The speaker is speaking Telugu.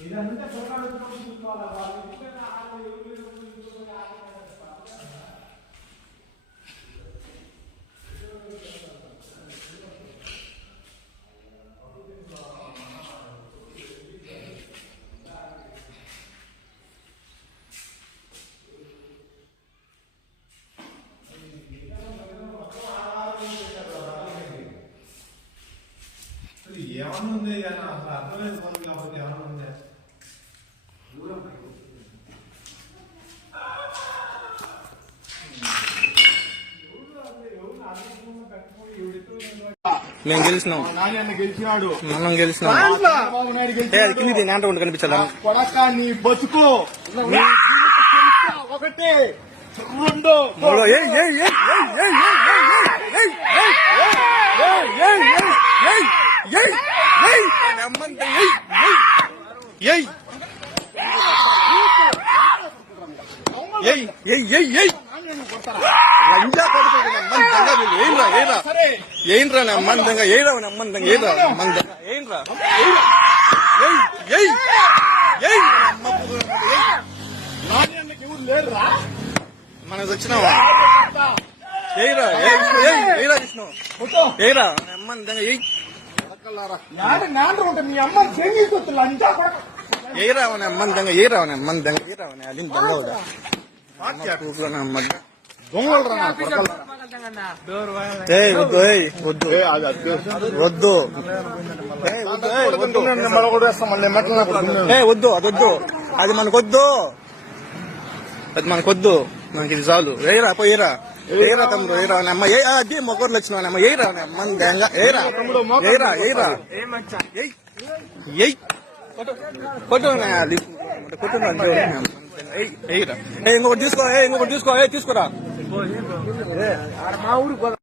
ఇదంతా చూడాలి చూసుకోవాలి వాళ్ళు ఎందుకంటే ఆగం ఎవరు ఏమన్నా ఉంది అసలు అర్థమైంది మనకి కాబట్టి ఏమన్నా ఉంది మేము గెలిచినాం నాని గెలిచినాడు మనం గెలిచినాం ఉండి కనిపించాలా కొడక నీ బతుకు నీ జీవిత చరిత్ర ఒకటి రెండు మూడో ఏయ్ ఏయ్ ఏయ్ ఏయ్ ఏయ్ ఏయ్ ఏయ్ ఏయ్ ఏయ్ ఏయ్ ఏయ్ ఏయ్ ఏయ్ ఏయ్ లంజా కొడుకు నెమ్మందంగా వీళ్ళు ఏంరా ఏరా ఏంరా నెమ్మందంగా ఏరా నెమ్మందంగా ఏరా నెమ్మందంగా ఏంరా ఏయ్ ఏయ్ ఏయ్ మనం వచ్చినావా ఏరా ఏరా విష్ణు ఏరా నెమ్మందంగా ఏయ్ నాన్న ఉంటే మీ అమ్మ చేంజ్ తీసుకొచ్చు లంజా కొడుకు ఏరావనే అమ్మందంగా ఏరావనే అమ్మందంగా ఏరావనే అది బందవుదా వద్దు. వద్దు వద్దు అదొద్దు అది మనకొద్దు. అది మనకొద్దు. మనకి ఇది చాలు. ఏరా పోయిరా ఏరా తమ్ముడు ఏరా అమ్మ. ఏ అది మొగర్లు వచ్చిన అమ్మ. ఏరా అమ్మ ఏరా ఏరా ఏరా ఏయ్. ఇంకొకటి తీసుకో ఇంకొకటి తీసుకో తీసుకురా. మా ఊరికి